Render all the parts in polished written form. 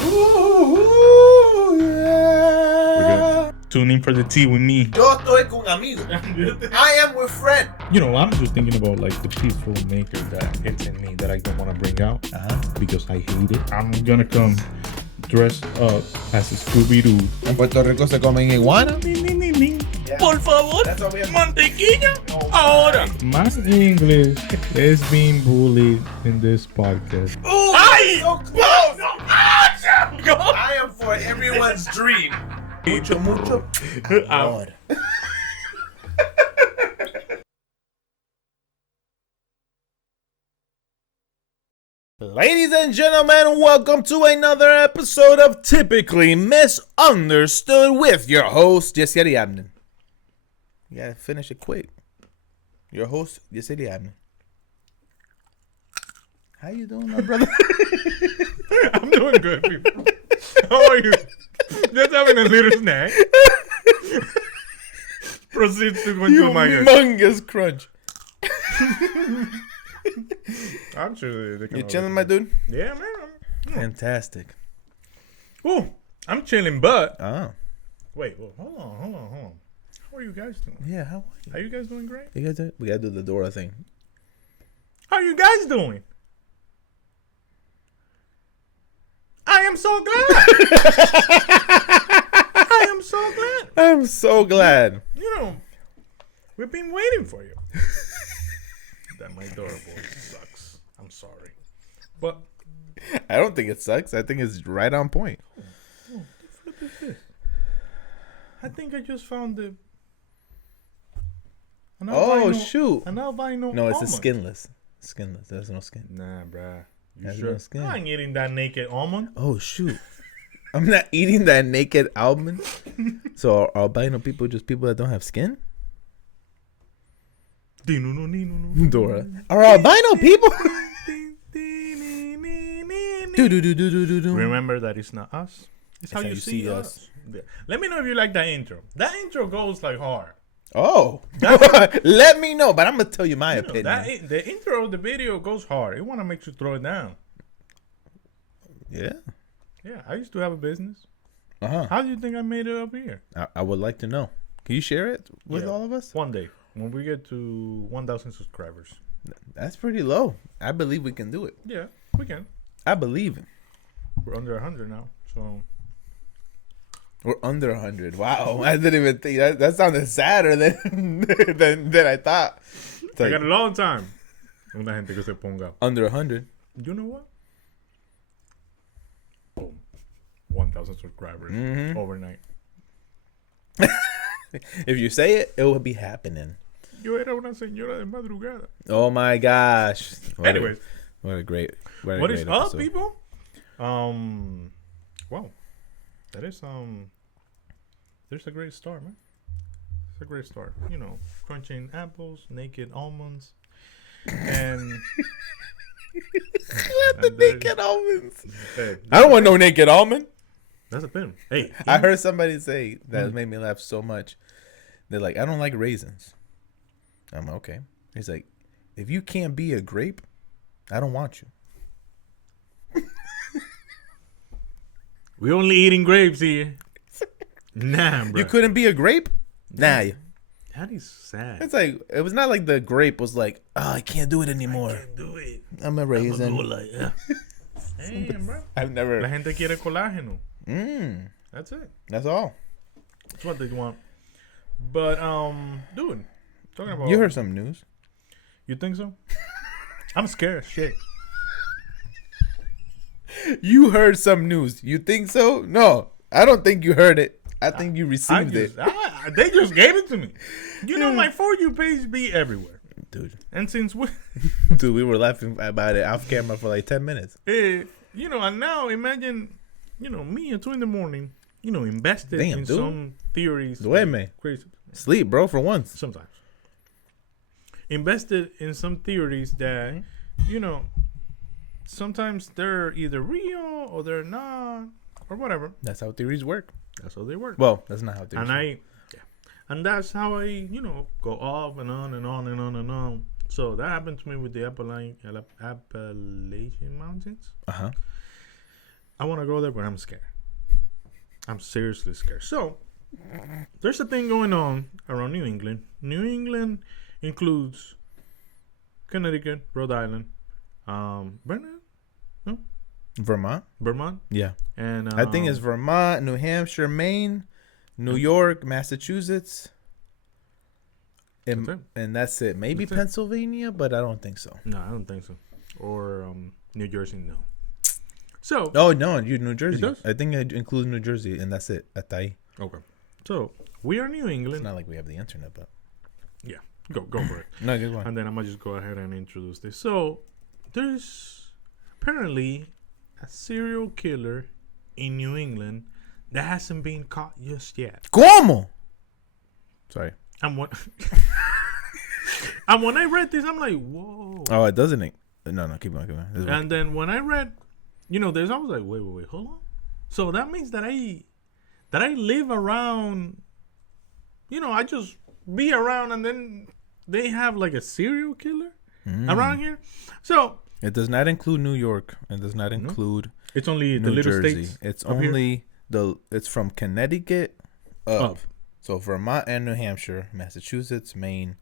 Ooh, yeah. Tune in for the tea with me. Yo estoy con amigo. I am with friend. You know, I'm just thinking about like the peaceful nature that it's in me that I don't want to bring out because I hate it. I'm gonna come dressed up as a Scooby-Doo. En Puerto Rico se comen iguana. Yeah. Por favor, mantequilla. Ahora. My English is being bullied in this podcast. Ooh, Ay! so close. I am for everyone's dream. Mucho amor. Ladies and gentlemen, welcome to another episode of Typically Misunderstood with your host, Jehziel and Abner. You gotta finish it quick. Your host, Jehziel and Abner. How you doing, my brother? I'm doing good, people. How are you? Just having a little snack. Proceed to go into my ear. Humongous crunch. I'm sure they can. You chilling, my dude? Yeah, man. Fantastic. Ooh, I'm chilling, but Oh. wait, well, hold on. How are you guys doing? Yeah, how are you? Are you guys doing great? You guys do? We gotta do the Dora thing. How are you guys doing? I am so glad. I am so glad. I'm so glad. You know, we've been waiting for you. That my Dora voice sucks. I'm sorry. But I don't think it sucks. I think it's right on point. the flip is this. I think I just found the Shoot. an albino No, it's a almond. skinless. Skinless. There's no skin. Nah, bruh. You There's sure? no skin. I ain't eating that naked almond. Oh, shoot. I'm not eating that naked almond. So are albino people just people that don't have skin? Dora. Are albino people? Remember that it's not us. It's how you see us. Yeah. Let me know if you like that intro. That intro goes like hard. Oh. Let me know, but I'm going to tell you my opinion. The intro of the video goes hard. It want to make you throw it down. Yeah. Yeah, I used to have a business. Uh-huh. How do you think I made it up here? I would like to know. Can you share it with all of us? One day, when we get to 1,000 subscribers. That's pretty low. I believe we can do it. Yeah, we can. I believe it. We're under 100 now, so... We're under 100. Wow. I didn't even think that sounded sadder than I thought. It's I like, got a long time. Una gente que se ponga. under 100. You know what? Boom. 1,000 subscribers overnight. If you say it, it will be happening. Yo era una señora de madrugada. Oh my gosh. Anyways. What a great What is up, episode. people? Wow. That is there's a great start, man. It's a great start. You know, crunching apples, naked almonds, and The naked almonds. Hey, I don't want no naked almond. that's a thing. Hey, I heard somebody say that made me laugh so much. They're like, I don't like raisins. I'm okay. He's like, if you can't be a grape, I don't want you. we only eating grapes here. Nah, bro. You couldn't be a grape? Nah. That is sad. It's like, it was not like the grape was like, oh, I can't do it anymore. Can't do it. I'm a raisin. Damn, bro. I've La never. gente quiere colágeno. That's it. That's all. That's what they want. But dude, talking about You heard some news. You think so? I'm scared. Shit. You heard some news. You think so? No, I don't think you heard it. I think you received it. They just gave it to me. You know, my For You page be everywhere. Dude, And since we, we were laughing about it off camera for like 10 minutes. you know, and now imagine, you know, me at 2 a.m, you know, invested Damn, in dude. some theories. Duerme. Crazy. Sleep, bro, for once. Sometimes. Invested in some theories that, you know, sometimes they're either real or they're not or whatever. That's how theories work. That's how they work. Well, that's not how theories work. And that's how I, you know, go off and on and on and on and on. So that happened to me with the Appalachian Mountains. Uh-huh. I want to go there, but I'm scared. I'm seriously scared. So, there's a thing going on around New England. New England includes Connecticut, Rhode Island, Vermont, Yeah. and I think it's Vermont, New Hampshire, Maine, New York, Massachusetts. And that's it. Maybe That's it. Pennsylvania, but I don't think so. No, I don't think so. Or New Jersey, no. So. Oh, no, New Jersey. It does? I think it includes New Jersey, and that's it. Hasta ahí. Okay. So, we are New It's England. not like we have the internet, but. Yeah. Go for it. No, good one. And then I'm going to just go ahead and introduce this. So, there's apparently a serial killer in New England that hasn't been caught just yet. ¿Cómo? Sorry. And when I read this, I'm like, whoa. Oh, it doesn't. No, keep going. And then when I read, this, I was like, wait, hold on. So that means that I live around, I just be around, and then they have like a serial killer around here. So it does not include New York. It does not include. It's only New the little Jersey. states. It's only here. It's from Connecticut up. So Vermont and New Hampshire, Massachusetts, Maine,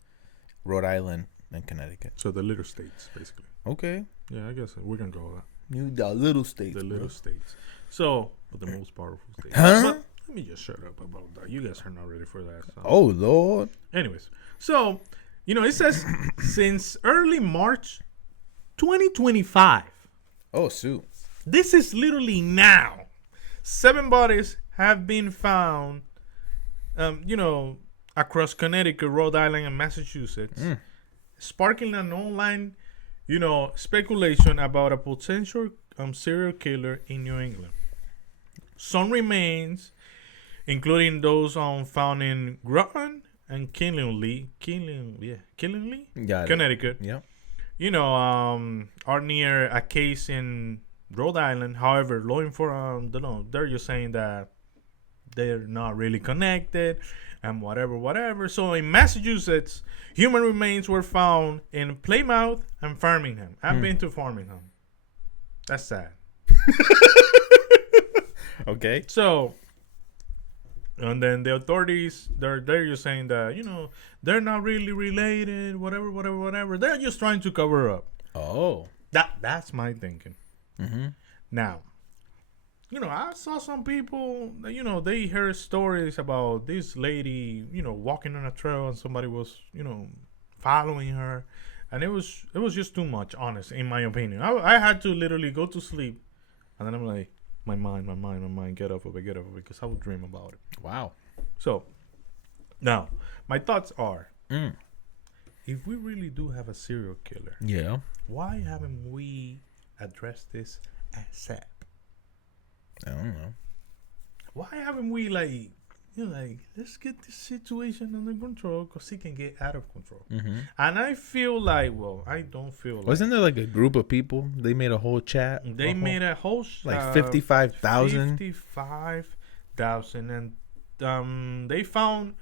Rhode Island, and Connecticut. So the little states, basically. Okay. Yeah, I guess we can go with that. The little states. The little states. So, but the most powerful states. Huh? But let me just shut up about that. You guys are not ready for that. So. Oh, Lord. Anyways, so, it says since early March 2025. Oh, shoot. This is literally now. 7 bodies have been found, across Connecticut, Rhode Island, and Massachusetts, sparking an online, speculation about a potential serial killer in New England. Some remains, including those found in Groton and Killingly, Connecticut. Yeah. Are near a case in Rhode Island. However, law enforcement, they're just saying that they're not really connected and whatever. So in Massachusetts, human remains were found in Plymouth and Framingham. I've been to Framingham. That's sad. Okay. So, and then the authorities, they're just saying that, they're not really related, whatever. They're just trying to cover up. Oh. That's my thinking. Mm-hmm. Now, I saw some people, they heard stories about this lady, walking on a trail and somebody was, following her. And it was just too much, honestly, in my opinion. I had to literally go to sleep. And then I'm like, my mind, get off of it, because I would dream about it. Wow. So, now, my thoughts are, if we really do have a serial killer, Yeah. why haven't we addressed this ASAP? I don't know. Why haven't we, let's get this situation under control because he can get out of control. Mm-hmm. And I feel like, I don't feel like. Wasn't there like a group of people? They made a whole chat. They made a whole. Like 55,000. 55,000. And they found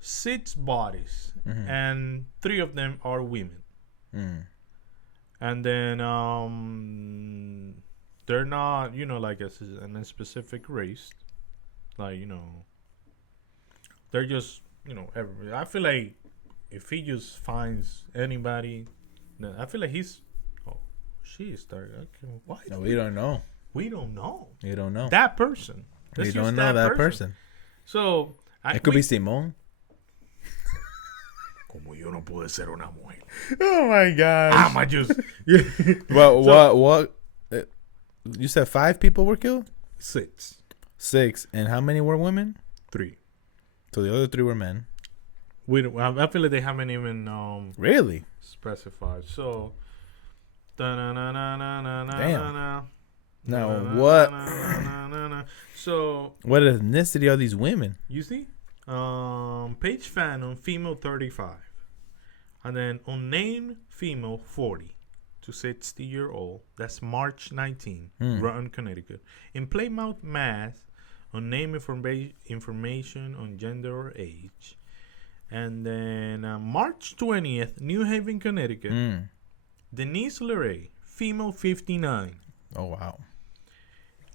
6 bodies. Mm-hmm. And 3 of them are women. Mm. And then they're not, like a specific race. They're just, I feel like if he just finds anybody, then I feel like she started. Okay, why? No, we don't know. We don't know. You don't know. That person. We don't know that person. So. It could be Simón. Como yo no pude ser una mujer. Oh my gosh. I'm just. What? You said 5 people were killed? 6. 6. And how many were women? 3. So the other 3 were men. I feel like they haven't even Really? specified. So. Damn. Now what? So. What ethnicity are these women? You see? Page Fanon, female 35. And then unnamed female 40 to 60-year-old. That's March 19, Groton, Connecticut. In Plymouth, Mass, unnamed information on gender or age. And then March 20th, New Haven, Connecticut. Denise Leray, female 59. Oh, wow.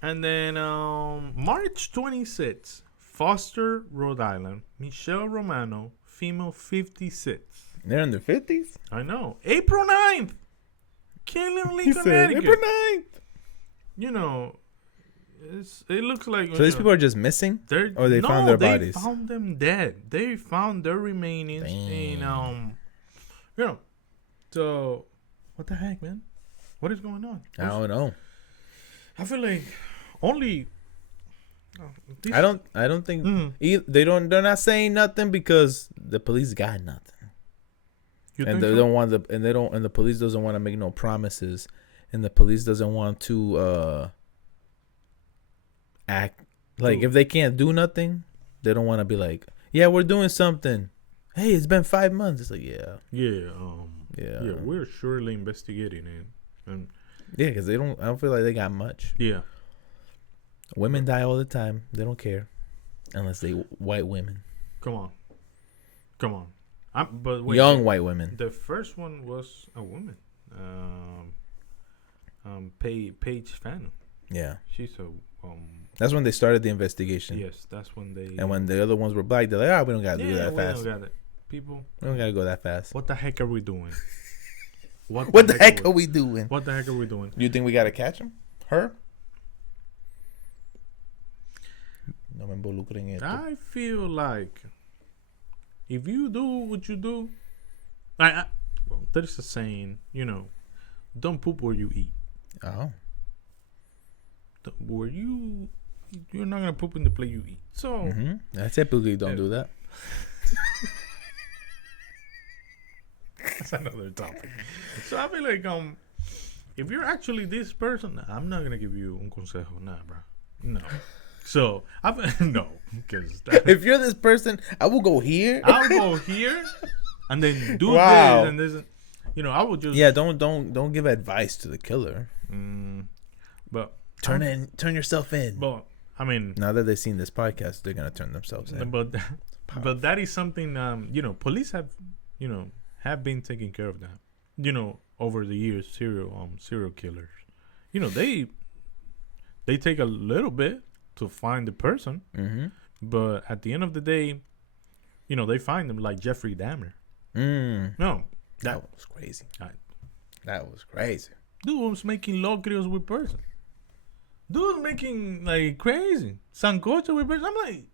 And then March 26th, Foster, Rhode Island. Michelle Romano, female, 56. They're in their 50s? I know. April 9th, Killing, He said, Connecticut. April 9th. You know, it looks like... So these people are just missing? Or they found their bodies? They found them dead. They found their remainings in, you know. So, what the heck, man? What is going on? I don't know. I feel like only... I don't think... They're not saying nothing because the police got nothing. And they don't want the police doesn't want to make no promises, and the police doesn't want to act like if they can't do nothing, they don't want to be like, yeah, we're doing something. Hey, it's been 5 months. It's like, yeah, we're surely investigating it, and because I don't feel like they got much. Yeah, women die all the time. They don't care unless they white women. Come on. But wait, young white women. The first one was a woman. Paige Fannin. Yeah. She's a that's when they started the investigation. Yes, that's when they. And when the other ones were black, they're like, we don't gotta do that fast. We don't got it. People, we don't gotta go that fast. What the heck are we doing? What the heck are we doing? What the heck are we doing? Do you think we gotta catch him? Her? No me involucren en esto. I feel like if you do what you do, well, there's a saying, don't poop where you eat. Oh. You're not gonna poop in the plate you eat. So I typically don't do that. That's another topic. So I feel like if you're actually this person, I'm not gonna give you un consejo, nah, bro. No. So no, because if you're this person, I will go here. I'll go here, and then do this and this. I would just don't give advice to the killer. But turn yourself in. But I mean, now that they've seen this podcast, they're gonna turn themselves in. But that is something police have been taking care of that. Over the years, serial killers. They take a little bit to find the person, but at the end of the day, they find them, like Jeffrey Dahmer. No, that was crazy. That was crazy. Dude was making locrios with person. Dude was making like crazy sancocho with person. I'm like,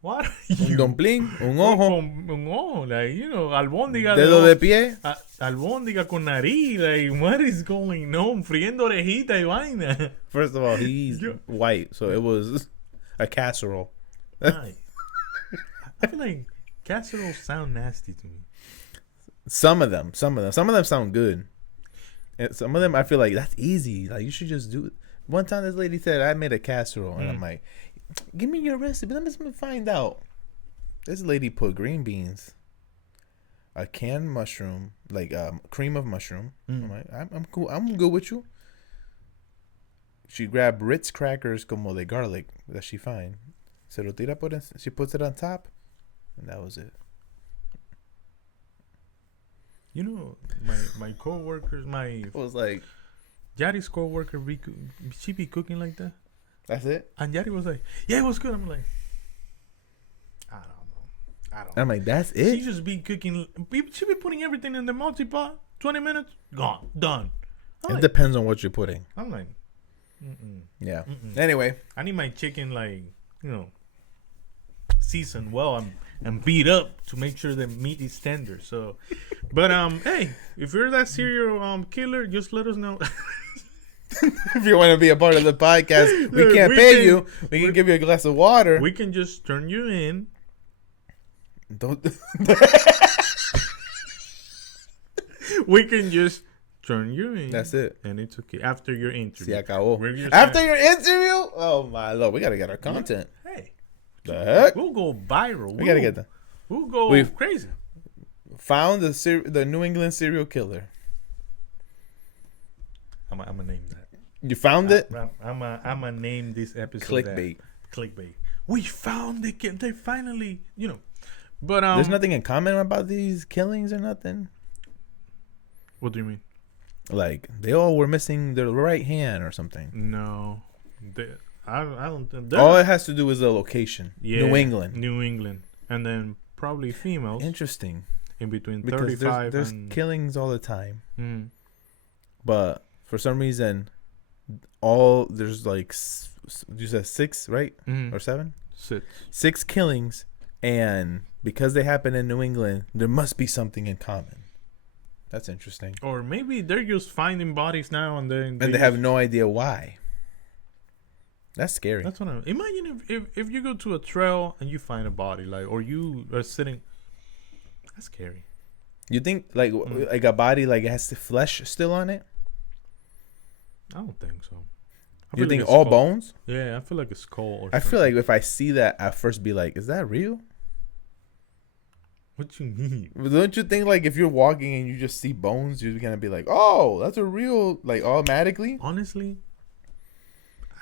what? Un dumpling, un ojo, un ojo, like albóndiga. Dedo de pie. Albóndiga con nariz. Like, what is going on? Friendo orejita y vaina. First of all, he's white, so it was a casserole. I feel like casseroles sound nasty to me. Some of them sound good. And some of them, I feel like that's easy. Like, you should just do it. One time, this lady said, I made a casserole, and I'm like, give me your recipe. Let me find out. This lady put green beans, a canned mushroom, like cream of mushroom. I'm like, I'm cool. I'm good with you. She grabbed Ritz crackers como de garlic that she find. Se lo tira por she puts it on top, and that was it. My co-workers, It was like, Yadi's co-worker, she be cooking like that. That's it? And Yadi was like, yeah, it was good. I'm like, I don't know. I'm like, that's it? She just be cooking. She be putting everything in the multi-pot. 20 minutes, gone, done. It depends on what you're putting. I'm like, yeah. Anyway. I need my chicken, seasoned well and beat up to make sure the meat is tender. So, but hey, if you're that serial killer, just let us know. If you want to be a part of the podcast, we can't pay you. We can give you a glass of water. We can just turn you in. We can just turn you in. That's it. And it's okay. After your interview. Se acabó. After your interview? Oh, my Lord. We got to get our content. Hey. The heck? We'll go viral. We got to get that. We'll go crazy. Found the New England serial killer. I'm going to name that. You found it? I'm gonna name this episode Clickbait. Clickbait. We found it. They finally, But there's nothing in common about these killings or nothing. What do you mean? Like, they all were missing their right hand or something. No. I don't think All it has to do is the location. Yeah, New England. New England, and then probably females Interesting. in between Because 35 there's and killings all the time. Mm, But for some reason, there's like, you said 6, right? Or 7? 6. 6 killings. And because they happen in New England, there must be something in common. That's interesting. Or maybe they're just finding bodies now and then. And they have no idea why. That's scary. That's what imagine if you go to a trail and you find a body, like, or you are sitting. That's scary. You think like a body like it has the flesh still on it? I don't think so. You think all bones? Yeah, I feel like a skull. Or I feel like if I see that, I first be like, "Is that real?" What you mean? Don't you think like if you're walking and you just see bones, you're gonna be like, "Oh, that's a real," like automatically? Honestly,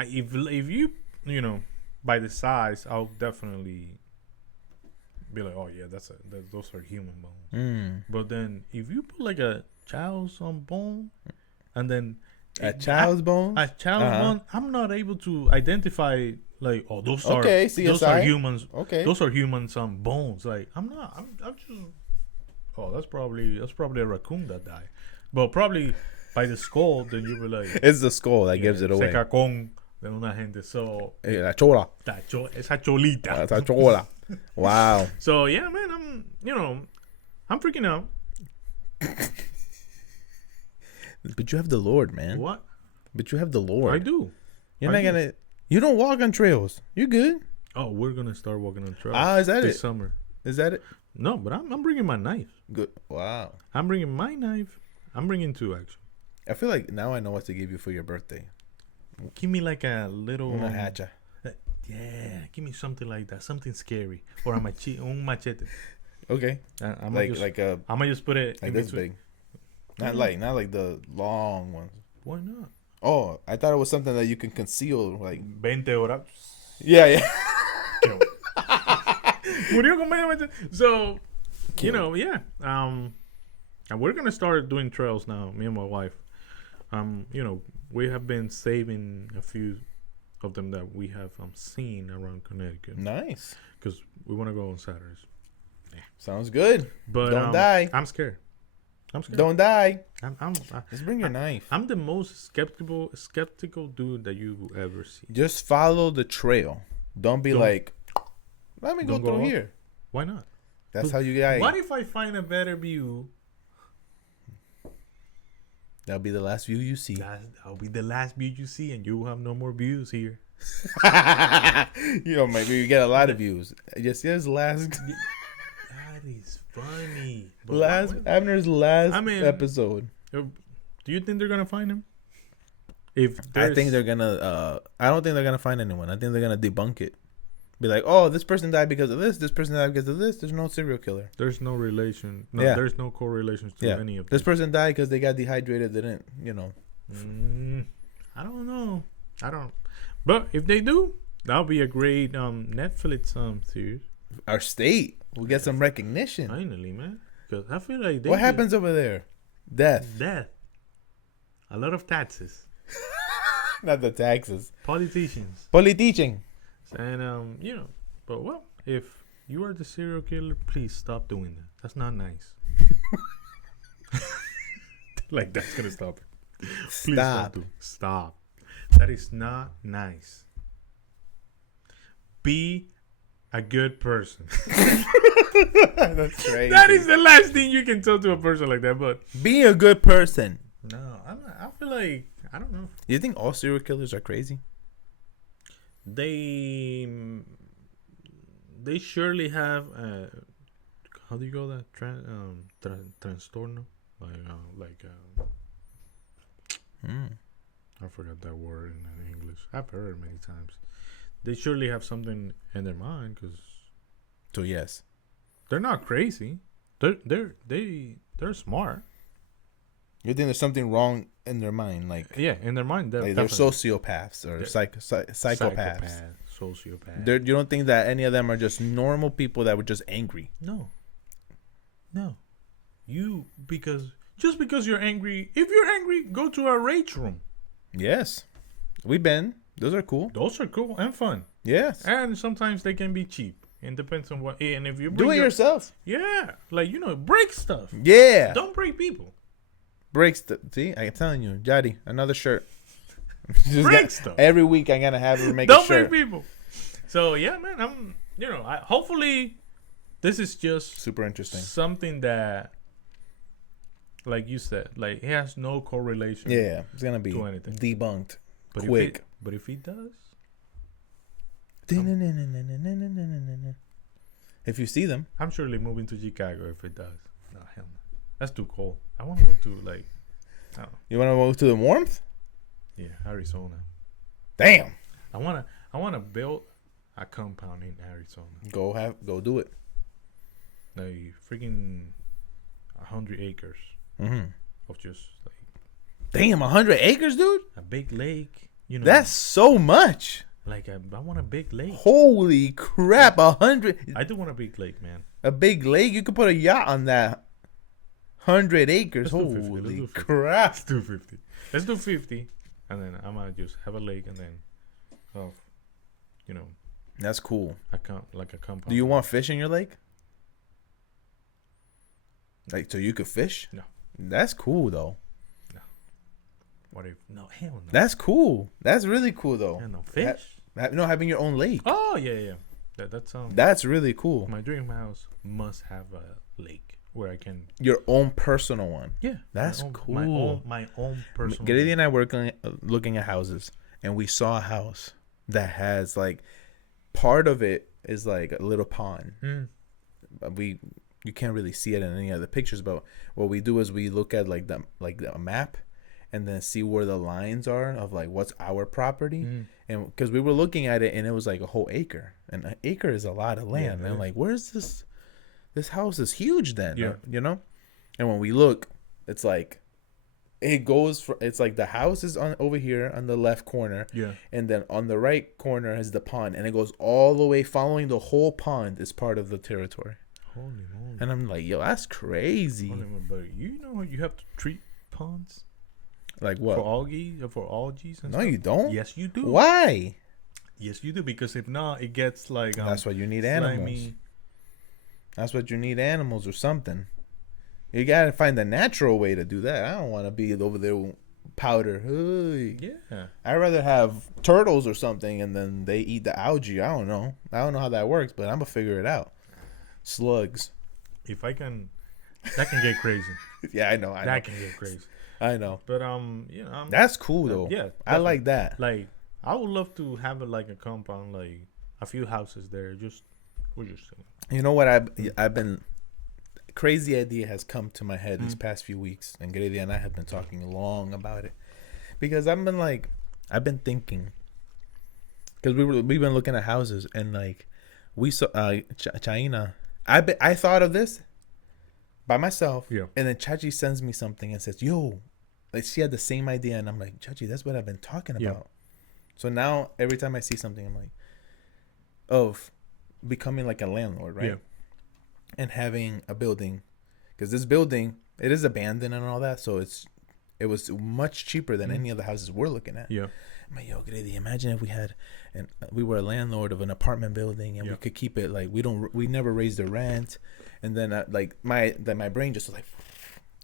if you by the size, I'll definitely be like, "Oh yeah, those are human bones." But then if you put like a child's bone, and then a child's bone, bone, I'm not able to identify. Like, oh, those are humans. Okay, those are humans bones. Like, I'm just. Oh, that's probably a raccoon that died, but probably by the skull. Then you were like, it's the skull that gives it away. Se cacón de una gente. So la chola. Esa cholita. Esa chola. Wow. So yeah, man, I'm freaking out. But you have the Lord, man. What? But you have the Lord. I do. You're not gonna. You don't walk on trails. You good? Oh, we're gonna start walking on trails. Is that this it? Summer? Is that it? No, but I'm bringing my knife. Good. Wow. I'm bringing my knife. I'm bringing 2 actually. I feel like now I know what to give you for your birthday. Give me like a little. Una hacha. Yeah, give me something like that, something scary, or un machete. Okay. I'm gonna just put it like in this between. big. Not like the long ones. Why not? Oh, I thought it was something that you can conceal, like 20 horas. Yeah. Murió con medio machete. So, yeah. And we're gonna start doing trails now. Me and my wife. We have been saving a few of them that we have seen around Connecticut. Nice. Because we want to go on Saturdays. Yeah. Sounds good. But don't die. I'm scared. Don't die. Just bring your knife. I'm the most skeptical dude that you ever see. Just follow the trail. Don't be like, let me go through here. Why not? That's how you guys. What if I find a better view? That'll be the last view you see. That'll be the last view you see, and you will have no more views here. Maybe you get a lot of views. Yes, last. That is funny. Abner's last episode. Do you think they're gonna find him? I think they're gonna. I don't think they're gonna find anyone. I think they're gonna debunk it. Be like, oh, this person died because of this. This person died because of this. There's no serial killer. There's no relation. No, there's no correlation to any of this. This person died because they got dehydrated. They didn't, I don't know. But if they do, that'll be a great Netflix series. Our state will get some recognition. Finally, man. Because I feel like what happens over there? Death. A lot of taxes. Not the taxes. Politicians. And but if you are the serial killer, please stop doing that. That's not nice. Like that's gonna stop it. Please stop. That is not nice. Be a good person. That's crazy. That is the last thing you can tell to a person like that. But be a good person. No, I feel like I don't know. You think all serial killers are crazy? They surely have how do you call that trastorno I forgot that word in English. I've heard it many times. They surely have something in their mind so yes, they're not crazy. They're smart. You think there's something wrong in their mind, like in their mind, they're sociopaths or psychopaths. Sociopaths. You don't think that any of them are just normal people that were just angry? No. Just because you're angry, if you're angry, go to a rage room. Yes, we've been. Those are cool. Those are cool and fun. Yes. And sometimes they can be cheap. It depends on what. And if you Do it yourself. Yeah, like break stuff. Yeah. Don't break people. Breaks. See, I'm telling you, Jody, another shirt. Break stuff. Every week I'm gonna have her make Don't a shirt. break people. So yeah, man, I'm. Hopefully, this is just Super interesting. something that, like you said, like it has no correlation. Yeah, it's gonna be to anything. debunked But quick. But if he does, If you see them, I'm surely moving to Chicago if it does. No, hell no. That's too cold. I want to go to like, I don't know. you want to go to the warmth. Yeah, Arizona. Damn. I wanna build a compound in Arizona. Go do it. Like freaking 100 acres of just like Damn, 100 acres, dude. a big lake. That's so much. like I want a big lake. Holy crap, 100. I do want a big lake, man. A big lake. You could put a yacht on that. 100 acres. Let's do 50, Holy let's do 50. crap. Let's do 50. Let's do 50, and then I'm gonna just have a lake, and then, That's cool. a compound. Do you want fish in your lake? Like, so you could fish? No. That's cool, though. What if? No, hell no. That's cool. That's really cool, though. Hell no fish. No, having your own lake. Oh yeah. That's That's really cool. my dream house must have a lake where I can. Your own personal one. Yeah, That's my own, cool. My own personal. Grady and I were looking at houses, and we saw a house that has like part of it is like a little pond. You can't really see it in any of the pictures, but what we do is we look at like the map, and then see where the lines are of like what's our property, and because we were looking at it and it was like a whole acre, and an acre is a lot of land. Yeah, and I'm like, where's this? This house is huge, then. Yeah. And when we look, it's like it goes for it's like the house is on over here on the left corner, Yeah. and then on the right corner is the pond, and it goes all the way following the whole pond is part of the territory. Holy moly. And I'm like, yo, that's crazy. Holy moly. But you have to treat ponds Like what? for algae and No, stuff? you don't. Yes, you do. Why? Yes, you do. Because if not, it gets like That's why you need slimy. animals. That's what you need, animals or something. You gotta find the natural way to do that. I don't want to be over there with powder. Hey. Yeah. I'd rather have turtles or something, and then they eat the algae. I don't know how that works, but I'm gonna figure it out. Slugs. If I can, that can get crazy. Yeah, I know. That can get crazy. I know. But That's cool though. yeah, I like that. like I would love to have like a compound, like a few houses there. We're just saying. You know what? I've been crazy idea has come to my head these past few weeks, and Grady and I have been talking long about it because I've been thinking because we've been looking at houses, and like we saw China. I thought of this by myself, Yeah. and then Chachi sends me something and says, "Yo," like she had the same idea, and I'm like, "Chachi, that's what I've been talking Yeah. about." So now every time I see something, I'm like, of becoming like a landlord, right? Yeah. And having a building, because this building, it is abandoned and all that, so it was much cheaper than any of the houses we're looking at. Yeah. I'm like, yo, Grady, imagine if we were a landlord of an apartment building, and we could keep it like we never raised the rent, and then my brain just was like,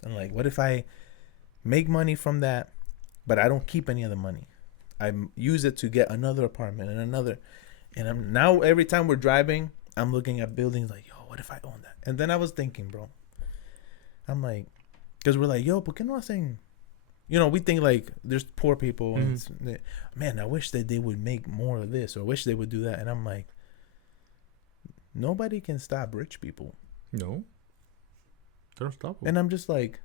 I'm like, what if I make money from that, but I don't keep any of the money, I use it to get another apartment and another, and I'm now every time we're driving, I'm looking at buildings like, yo, what if I own that? And then I was thinking, bro, I'm like, because we're like, yo, ¿por qué no hacen? We think like there's poor people, and man, I wish that they would make more of this, or wish they would do that. And I'm like, nobody can stop rich people. No. Don't stop them. And I'm just like,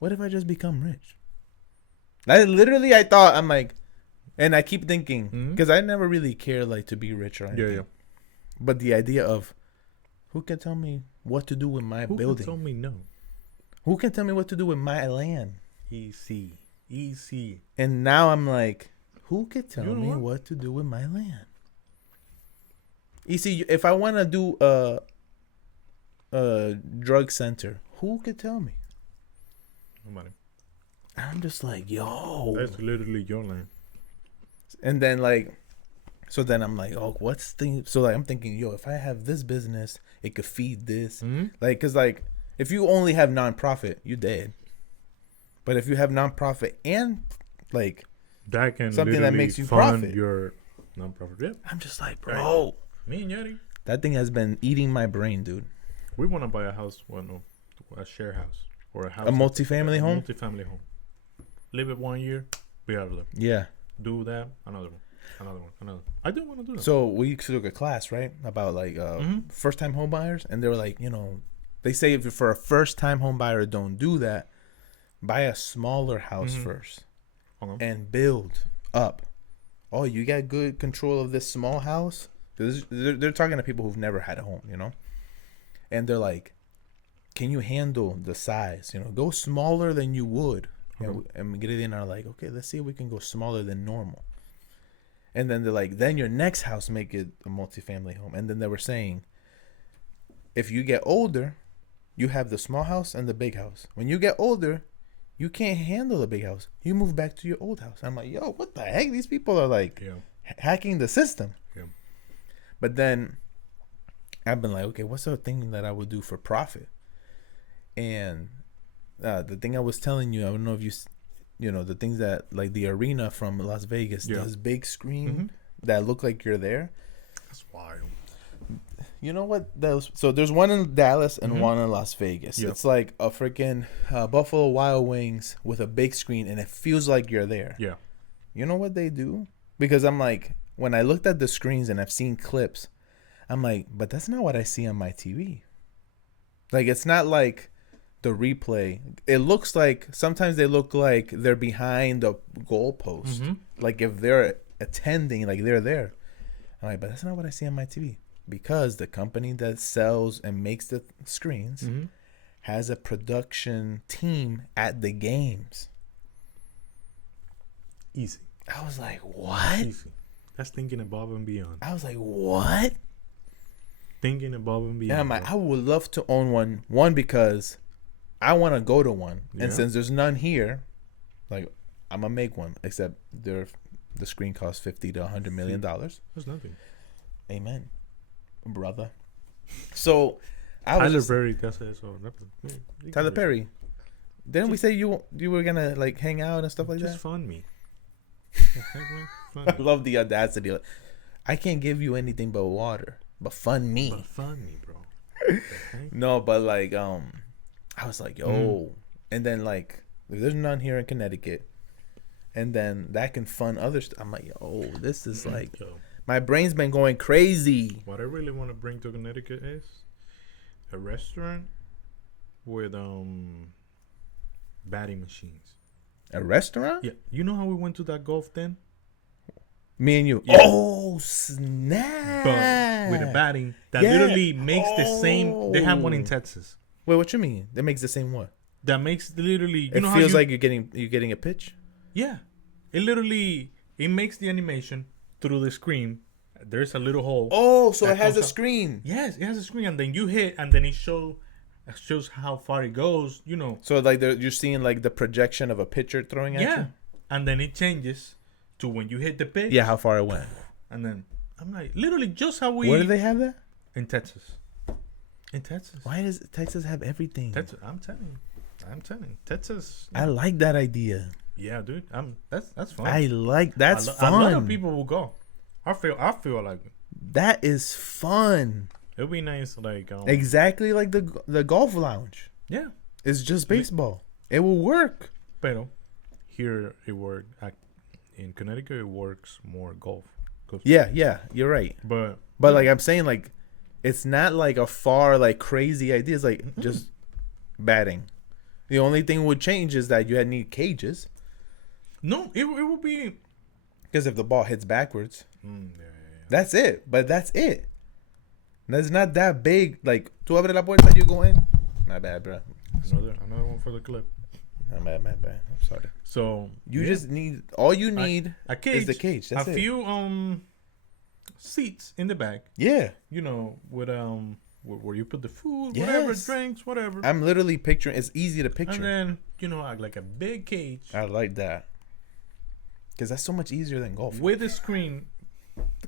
what if I just become rich? I thought, I'm like, and I keep thinking, because I never really cared like to be rich or anything. Yeah. But the idea of, who can tell me what to do with my Who building? told me no? Who can tell me what to do with my land? Easy. And now I'm like, who could tell You know me what? what to do with my land? You see, if I want to do a drug center, who could tell me? Nobody. I'm just like, yo. That's literally your land. And then like, so then I'm like, oh, what's thing? So like I'm thinking, yo, if I have this business, it could feed this. Like, cause like if you only have nonprofit, you dead. But if you have nonprofit and like that can something that makes you fund profit, your nonprofit. Yep. I'm just like, bro, Me and Yeti, that thing has been eating my brain, dude. we want to buy a house, a share house or a house, A multifamily home. Multifamily home. Live it 1 year, be out of there. Yeah. Do that, another one. I do want to do that. So we took a class, right, about like first time home buyers, and they were like, you know, they say if you're for a first time home buyer, don't do that. Buy a smaller house first and build up. Oh, you got good control of this small house? They're talking to people who've never had a home, you know? And they're like, can you handle the size? You know, go smaller than you would. And Gideon are like, okay, let's see if we can go smaller than normal. And then they're like, then your next house, make it a multifamily home. And then they were saying, if you get older, you have the small house and the big house. When you get older, you can't handle the big house. You move back to your old house. I'm like, yo, what the heck? These people are like hacking the system. Yeah. But then I've been like, okay, what's the thing that I would do for profit? And the thing I was telling you, I don't know if you know, the things that like the arena from Las Vegas does big screen that look like you're there. That's wild. You know what? So there's one in Dallas and one in Las Vegas. Yep. It's like a freaking Buffalo Wild Wings with a big screen, and it feels like you're there. Yeah. You know what they do? Because I'm like, when I looked at the screens and I've seen clips, I'm like, but that's not what I see on my TV. Like, it's not like the replay. It looks like sometimes they look like they're behind the goalpost. Like if they're attending, like they're there. I'm like, but that's not what I see on my TV. Because the company that sells and makes the screens has a production team at the games. Easy. I was like, what? Easy. That's thinking above and beyond. I was like, what? Thinking above and beyond. And I'm like, I would love to own one. One, because I want to go to one. Yeah. And since there's none here, like, I'm going to make one. Except the screen costs $50 to $100 million. That's nothing. Amen. Brother. So I was Tyler Perry. Didn't we say you were gonna like hang out and stuff like that? Just fund me. I love the audacity. I can't give you anything but water, but fund me. But fund me, bro. No, but like I was like, yo, and then like there's none here in Connecticut, and then that can fund other stuff. I'm like, yo, this is like. My brain's been going crazy. What I really want to bring to Connecticut is a restaurant with batting machines. A restaurant? Yeah. You know how we went to that golf den? Me and you. Yeah. Oh, snap. But with a batting that literally makes the same. They have one in Texas. Wait, what you mean? That makes the same what? That makes literally. It feels like you're getting a pitch? Yeah. It makes the animation. Through the screen, there's a little hole. Oh, so it has a screen. Yes, it has a screen, and then you hit, and then it shows how far it goes. You know. So like you're seeing like the projection of a pitcher throwing at you. Yeah, and then it changes to when you hit the pitch. Yeah, how far it went. And then I'm like, literally, just how we. Where do they have that? In Texas. In Texas. Why does Texas have everything? Texas, I'm telling you, Texas. I like that idea. Yeah, dude. That's fun. I like that's fun. A lot of people will go. I feel like that is fun. It'll be nice, like exactly like the golf lounge. Yeah, it's just baseball. It will work. Pero here it works. In Connecticut, it works more golf. Yeah, you're right. But like I'm saying, like it's not like a far like crazy idea. It's like just batting. The only thing would change is that you need cages. No, it will be because if the ball hits backwards, that's it. But that's it. That's not that big. Like, tú abres la puerta, you go in. My bad, bro. Another one for the clip. My bad. I'm sorry. So you just need a cage. Is the cage. That's a few seats in the back. Yeah. You know, with where you put the food, whatever, drinks, whatever. I'm literally picturing. It's easy to picture. And then like a big cage. I like that. Because that's so much easier than golf. With a screen.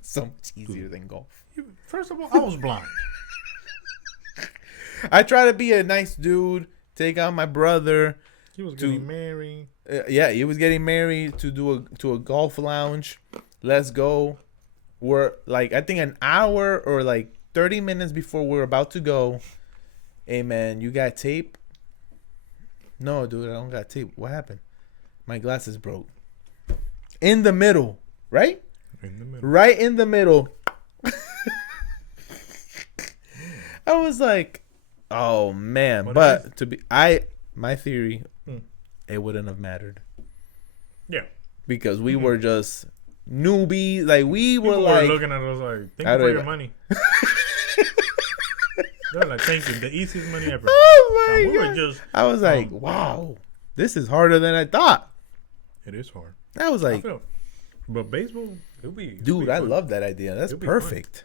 So much easier than golf. First of all, I was blind. I try to be a nice dude, take out my brother. He was getting married. Yeah, he was getting married to a golf lounge. Let's go. We're like, I think an hour or like 30 minutes before we're about to go. Hey man, you got tape? No, dude, I don't got tape. What happened? My glasses broke. In the middle, right? In the middle. Right in the middle. I was like, oh man. But my theory, it wouldn't have mattered. Yeah. Because we were just newbies. Like we were People like were looking at us like, thank you for your money. They're like, thank you. The easiest money ever. Oh my we God. were just I was like, wow. This is harder than I thought. It is hard. I was like, but baseball, it'll be dude, I fun. love that idea. That's perfect.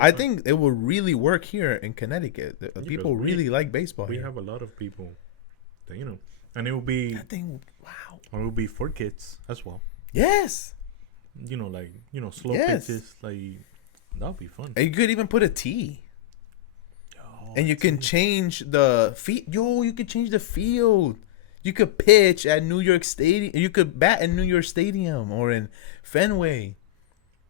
I think it will really work here in Connecticut. People really like baseball. We have a lot of people that, and it will be. I think, wow. Or it will be for kids as well. Yes. Slow pitches. Like, that'll be fun. And you could even put a tee. And you can change the you could change the field. You could pitch at New York Stadium. You could bat in New York Stadium or in Fenway.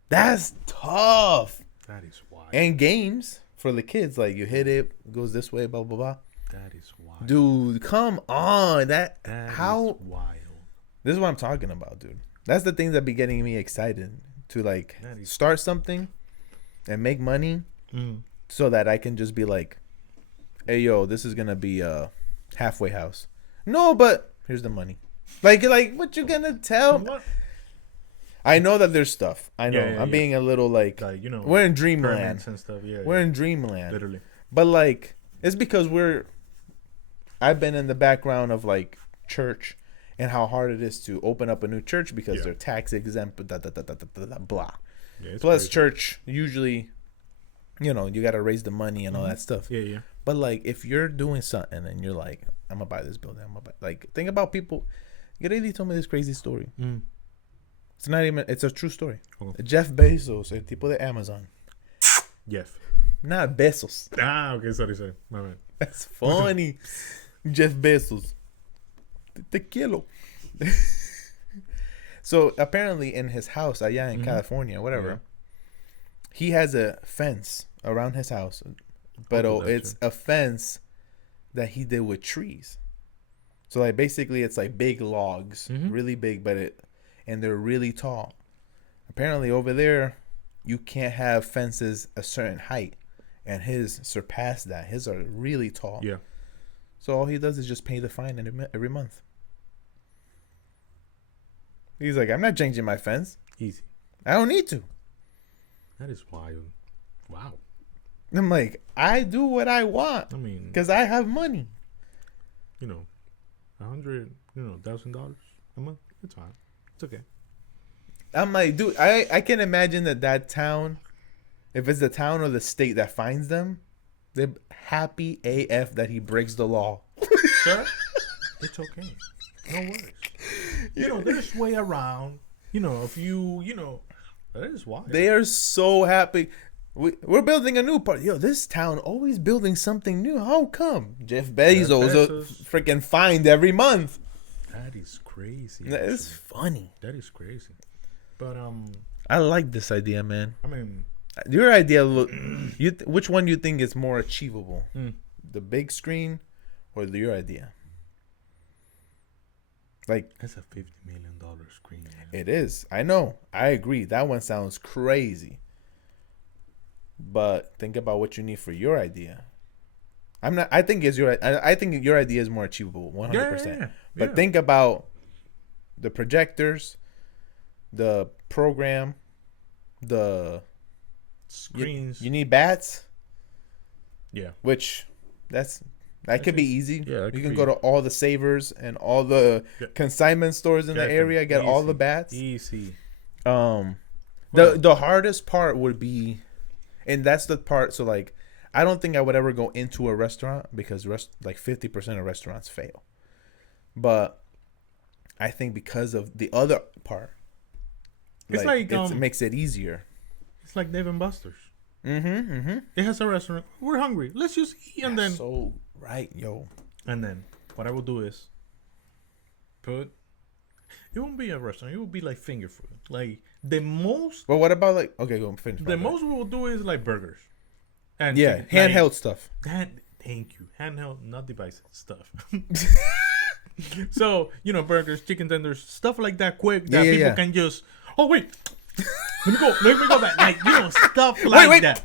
That's tough. That is wild. And games for the kids, like you hit it goes this way, blah blah blah. That is wild. Dude, come on. That how is wild. This is what I'm talking about, dude. That's the things that be getting me excited to like start something and make money so that I can just be like, hey yo, this is gonna be a halfway house. No, but here's the money. Like what you gonna tell? What? I know that there's stuff. I know. Yeah, I'm being a little like we're in dreamland. And stuff. Yeah, we're in dreamland. Literally. But like it's because I've been in the background of like church and how hard it is to open up a new church because they're tax exempt, blah. Yeah, plus crazy. Church usually, you got to raise the money and all that stuff. Yeah, yeah. But like if you're doing something and you're like, I'm gonna buy this building, think about people. Grady told me this crazy story. It's not even. It's a true story. Okay. Jeff Bezos, el tipo de Amazon. Jeff. Not Bezos. Ah, okay. Sorry. My bad. That's funny. Jeff Bezos. Te quiero. So apparently in his house allá in California, whatever, he has a fence around his house, but it's a fence that he did with trees. So like basically it's like big logs, really big, and they're really tall. Apparently over there, you can't have fences a certain height, and his surpassed that. His are really tall. Yeah. So all he does is just pay the fine every month. He's like, I'm not changing my fence. Easy. I don't need to. That is wild. Wow. I'm like, I do what I want. I mean, because I have money. $100,000 a month. It's fine. It's okay. I'm like, dude, I can imagine that town, if it's the town or the state that finds them, they're happy AF that he breaks the law. Sir, it's okay. No worries. There's way around. If that is why. They are so happy. We're building a new part. Yo, this town always building something new. How come? Jeff Bezos freaking fined every month. That is crazy. That is funny. That is crazy. But I like this idea, man. I mean, your idea. Which one do you think is more achievable? The big screen or your idea? Like it's a $50 million screen. It is. I know. I agree. That one sounds crazy. But think about what you need for your idea. I think your idea is more achievable, 100%. Yeah. But think about the projectors, the program, the screens. You need bats. Yeah. Which that could be easy. Yeah, you can go to all the Savers and all the consignment stores in the area, get all the bats. Easy. The hardest part would be, and that's the part. So like, I don't think I would ever go into a restaurant because 50% of restaurants fail. But I think because of the other part, It's like it makes it easier. It's like Dave and Buster's. Mm-hmm. It has a restaurant. We're hungry. Let's just eat, and then so right, yo. And then what I will do is put. It won't be a restaurant. It will be like finger food. Like the most. But what about like? Okay, go finish. The most we will do is like burgers. And yeah, chicken, handheld like, stuff. Thank you. Handheld, not device stuff. So burgers, chicken tenders, stuff like that. Quick that people can just. Oh wait. Let me go back. Like stuff like that.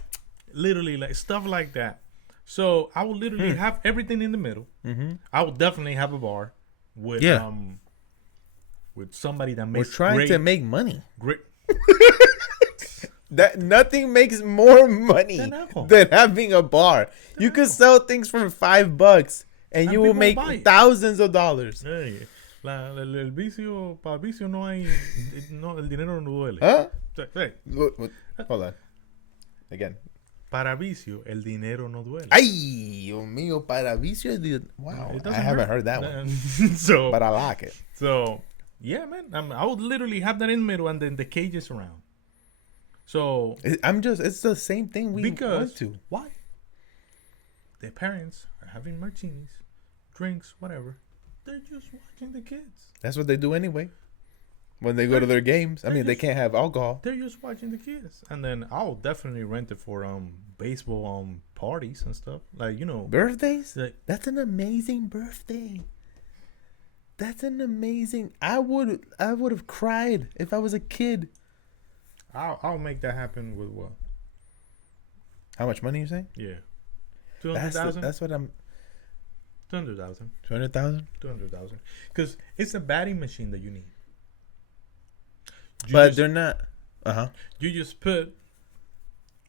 Literally like stuff like that. So I will literally have everything in the middle. Mm-hmm. I will definitely have a bar with somebody that makes. We're trying to make money. Great. That nothing makes more money than having a bar. You could sell things for $5 and you will make thousands of dollars. Hey, el vicio, para vicio no hay, no, el dinero no duele. Huh? Hey. Hold on. Again. Para vicio, el dinero no duele. Ay, Dios mío, para vicio. Wow, I haven't heard that one. So, but I like it. So, yeah, man. I would literally have that in the middle and then the cages around. So it's the same thing we want to. Why? Their parents are having martinis, drinks, whatever. They're just watching the kids. That's what they do anyway. When they go to their games, I mean, they can't have alcohol. They're just watching the kids, and then I'll definitely rent it for baseball parties and stuff. Like birthdays. Like, that's an amazing birthday. That's an amazing. I would have cried if I was a kid. I'll make that happen with what? How much money you saying? Yeah, 200,000. That's what I'm. 200,000. 200,000. 200,000. Because it's a batting machine that you need. They're not. You just put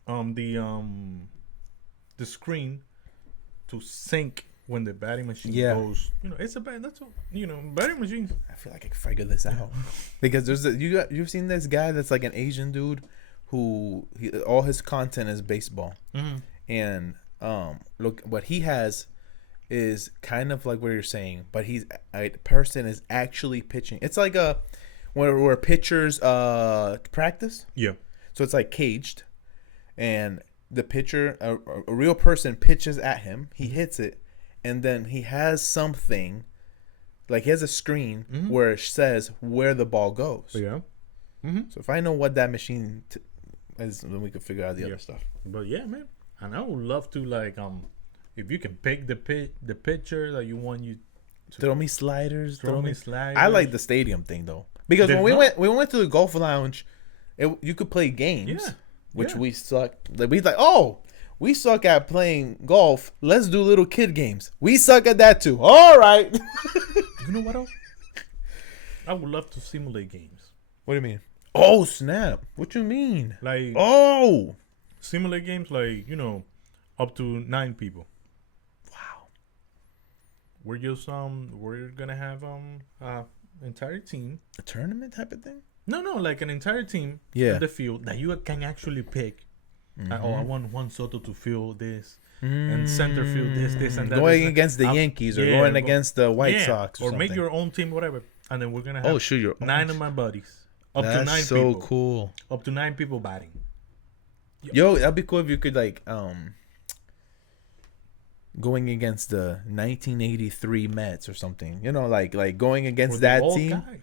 the screen to sync when the batting machine goes. It's a bat. That's all. Batting machines. I feel like I can figure this out because you've seen this guy that's like an Asian dude who all his content is baseball, and look what he has is kind of like what you're saying, but a person is actually pitching. It's like where pitchers practice. Yeah. So it's like caged, and the pitcher, a real person pitches at him. He hits it, and then he has something, like he has a screen where it says where the ball goes. Yeah. So if I know what that machine is, then we can figure out the other stuff. But yeah, man, and I would love to if you can pick the pitcher that you want you. Throw me sliders. Throw me sliders. I like the stadium thing though, because when we went to the golf lounge, you could play games, which we suck. We suck at playing golf. Let's do little kid games. We suck at that too. All right. You know what else? I would love to simulate games. What do you mean? Oh snap! What you mean? Like simulate games like up to 9 people. We're just we're gonna have entire team. A tournament type of thing? No, like an entire team in the field that you can actually pick. I want Juan Soto to field this and center field this and that. Going against the Yankees or going against the White Sox or something. Make your own team, whatever. And then we're gonna have your 9 of my buddies. Up to 9 That's people. so cool. Up to 9 people batting. Yo, that'd be cool if you could going against the 1983 Mets or something, like going against that team. Guys.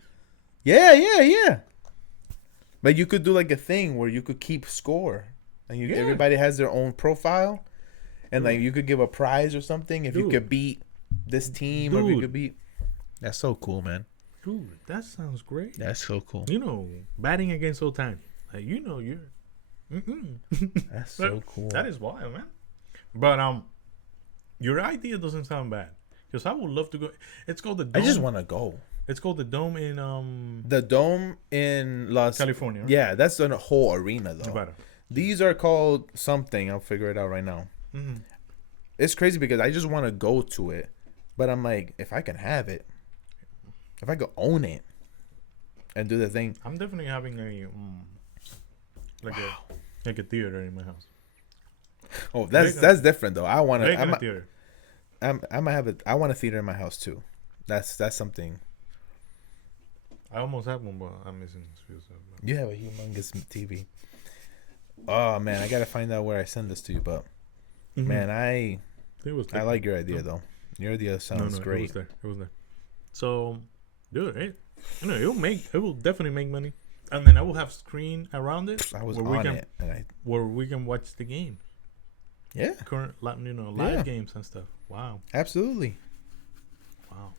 Yeah. But you could do like a thing where you could keep score, and everybody has their own profile, and like you could give a prize or something if you could beat this team, or if you could beat. That's so cool, man. Dude, that sounds great. That's so cool. Batting against Otani, like you're. That's so cool. That is wild, man. But your idea doesn't sound bad, because I would love to go. It's called the Dome. I just want to go. It's called the Dome in the Dome in California. Right? Yeah, that's a whole arena though. Better. These are called something. I'll figure it out right now. It's crazy because I just want to go to it, but I'm like, if I can have it, if I could own it, and do the thing. I'm definitely having a like a theater in my house. Oh, that's different though. I want to. Theater. I might have it. I want a theater in my house too. That's something. I almost have one, but I'm missing this few stuff. You have a humongous TV. Oh man, I gotta find out where I send this to you. But man, I like your idea though. Your idea sounds great. It was there. So, dude, it will definitely make money, and then I will have screen around it. I was on it, where we can watch the game. Yeah, Current, live games and stuff. Wow, absolutely. Wow.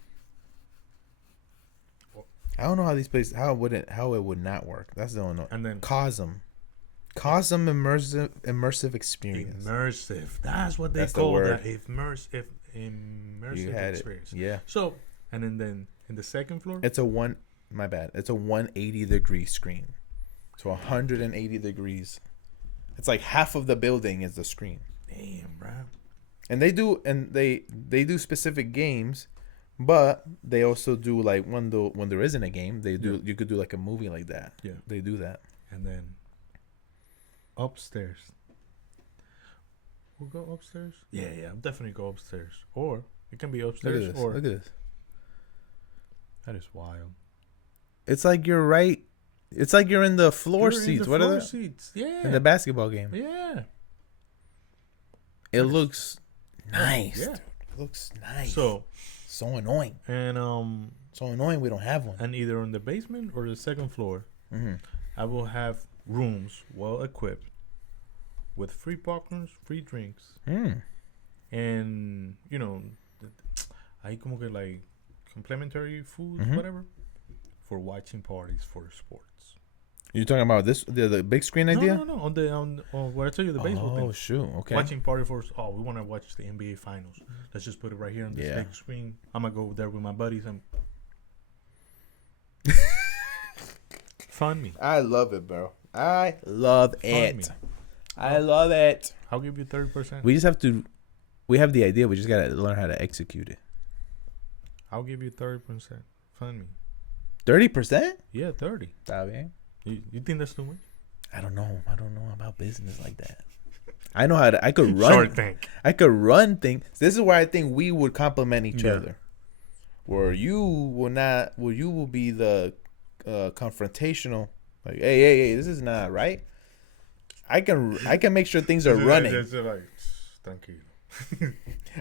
I don't know how these places how it would not work. That's the only. And then Cosm immersive experience. Immersive. That's what they call that. Immersive experience. Yeah. So, and then in the second floor, it's a 180-degree screen. So 180 degrees. It's like half of the building is the screen. Damn, bro. And they do specific games, but they also do like when there isn't a game, you could do like a movie like that. Yeah. They do that. And then upstairs. We'll go upstairs? Yeah, I'll definitely go upstairs. Or it can be upstairs. Look at this. That is wild. It's like you're right. It's like you're in the floor seats. What are they? Seats. Yeah. In the basketball game. Yeah. It looks nice. Yeah. Dude. It looks nice. So annoying. And so annoying we don't have one. And either on the basement or the second floor, I will have rooms well equipped with free popcorns, free drinks, and hay como que like complimentary food, whatever, for watching parties for sports. You're talking about this the big screen idea? No. On what I tell you, the baseball thing. Oh shoot! Okay. Watching party for we want to watch the NBA finals. Let's just put it right here on this big screen. I'm gonna go there with my buddies and fund me. I love it, bro. I love it. Me. I love it. I'll give you 30%. We just have to. We have the idea. We just gotta learn how to execute it. I'll give you 30%. Fund me. 30%? Yeah, 30. Está bien. You think that's too much? I don't know about business like that. I know how to. I could run. Short think. I could run things. This is where I think we would complement each other. Where you will not. Where you will be the confrontational. Like, hey, this is not right. I can make sure things are running.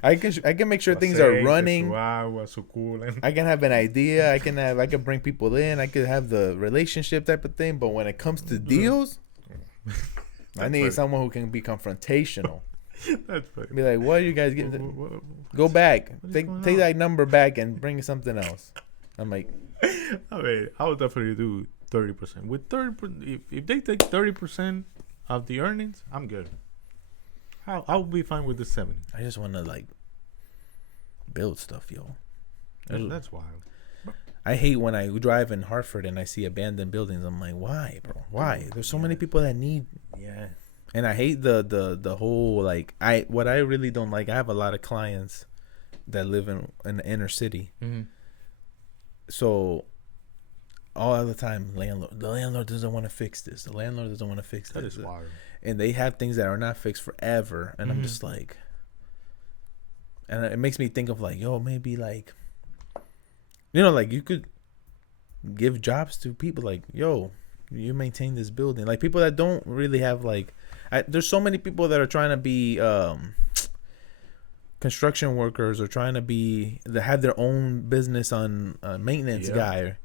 I can make sure things are running. I can have an idea. I can bring people in. I could have the relationship type of thing. But when it comes to deals, I need someone who can be confrontational. That's funny. Be like, what are you guys getting? Go back. Take that number back and bring something else. I'm like, I mean, I would definitely do 30%. With 30%, if they take 30% of the earnings, I'm good. I'll be fine with the 70. I just want to like build stuff, yo. That's wild. I hate when I drive in Hartford and I see abandoned buildings. I'm like, why, bro? Why? There's so many people that need. Yeah. And I hate the whole like what I really don't like. I have a lot of clients that live in the inner city. Mm-hmm. So all the time, the landlord doesn't want to fix this. The landlord doesn't want to fix this. That is wild. And they have things that are not fixed forever. And I'm just like, and it makes me think of like, yo, maybe like, like you could give jobs to people like, yo, you maintain this building. Like people that don't really have like, there's so many people that are trying to be construction workers or trying to be, that have their own business on maintenance guy.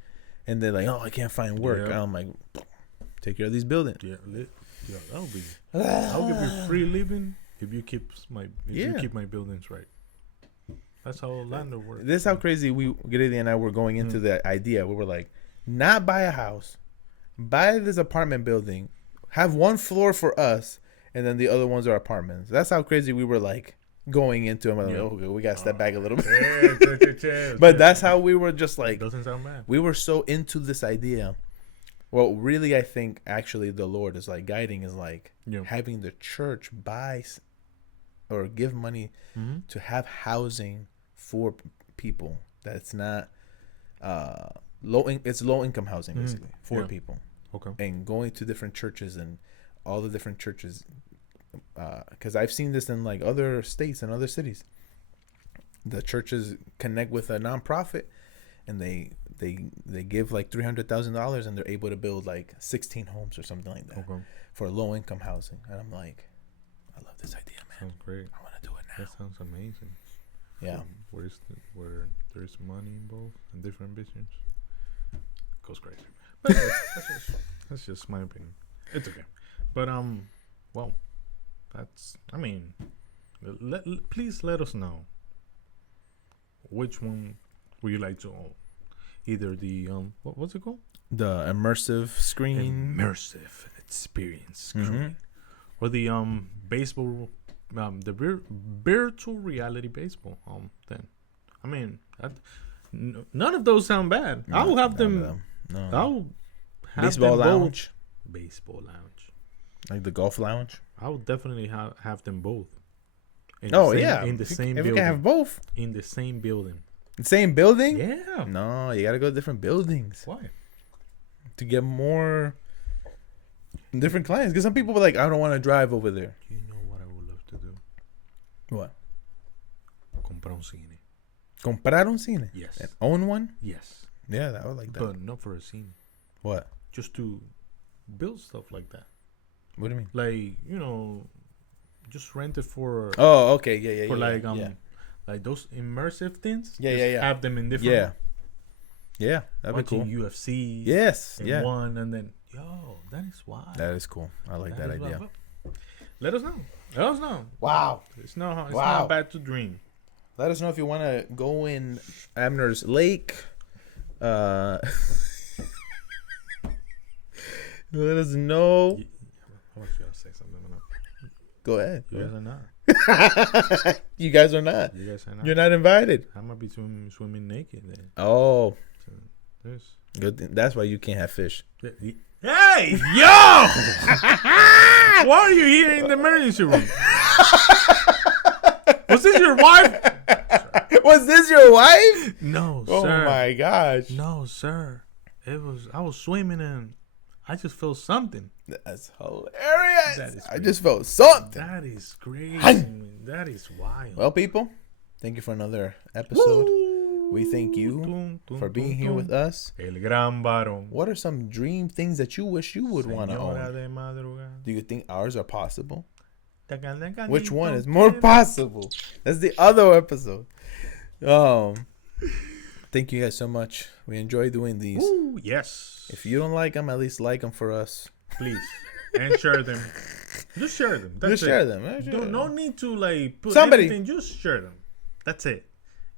And they're like, oh, I can't find work. And I'm like, take care of these buildings. Yeah, that'll be. I'll give you free living if you keep you keep my buildings right. That's how Orlando works. This is how crazy Grady and I were going into the idea. We were like, not buy a house, buy this apartment building, have one floor for us, and then the other ones are apartments. That's how crazy we were like going into them. Like, okay, we gotta step back a little bit. But that's how we were just like. Doesn't sound bad. We were so into this idea. Well, really, I think actually the Lord is like guiding is like having the church buy or give money to have housing for people that's not it's low income housing basically for people. Okay. And going to different churches and all the different churches, because I've seen this in like other states and other cities. The churches connect with a nonprofit, and they they give like $300,000 and they're able to build like 16 homes or something like that for low income housing. And I'm like, I love this idea, man. Sounds great. I want to do it now. That sounds amazing. Yeah. Where there's money involved and different visions, goes crazy. But that's just my opinion. It's okay. But well, that's. I mean, please let us know which one would you like to own. Either the what's it called? The immersive screen. Immersive experience screen, or the baseball. The virtual reality baseball. Then, I mean, none of those sound bad. I will have them. No. I'll have baseball them lounge. Both. Baseball lounge. Like the golf lounge. I would definitely have them both. In the same building. If you can have both in the same building. The same building? Yeah. No, you gotta go to different buildings. Why? To get more different clients. Because some people are like, I don't want to drive over there. You know what I would love to do? What? Comprar un cine. Comprar un cine? Yes. And own one? Yes. Yeah, I would like that. But not for a cine. What? Just to build stuff like that. What do you mean? Like, just rent it for. Oh, okay. Yeah. For like those immersive things. Yeah. Have them in different. Yeah, that'd be cool. UFC. Yes. In one, and then that is wild. That is cool. I like that idea. Wild. Let us know. Wow. It's not bad to dream. Let us know if you want to go in Abner's Lake. Let us know. I want you to say something. Go ahead. You guys are not. You guys are not. You guys are not. You're not invited. I might be swimming naked then. Oh. So, there's... Good thing. That's why you can't have fish. Hey, yo! Why are you here in the emergency room? Was this your wife? Was this your wife? No, oh sir. Oh my gosh. No, sir. I was swimming and I just felt something. That's hilarious. That is I just felt something. That is crazy. That is wild. Well, people, thank you for another episode. Woo! We thank you for being here with us. El gran varón. What are some dream things that you wish you would want to own? de madrugada. Do you think ours are possible? Which one is more possible? That's the other episode. Thank you guys so much. We enjoy doing these. Ooh, yes. If you don't like them, at least like them for us. Please. And share them. Just share them. That's just share them. No need to put somebody. Anything. Just share them. That's it.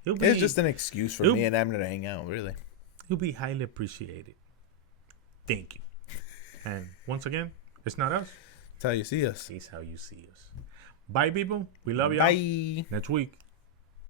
It's just an excuse for me and Abner to hang out, really. You'll be highly appreciated. Thank you. And once again, it's not us. It's how you see us. It's how you see us. Bye, people. We love you. Bye. Next week.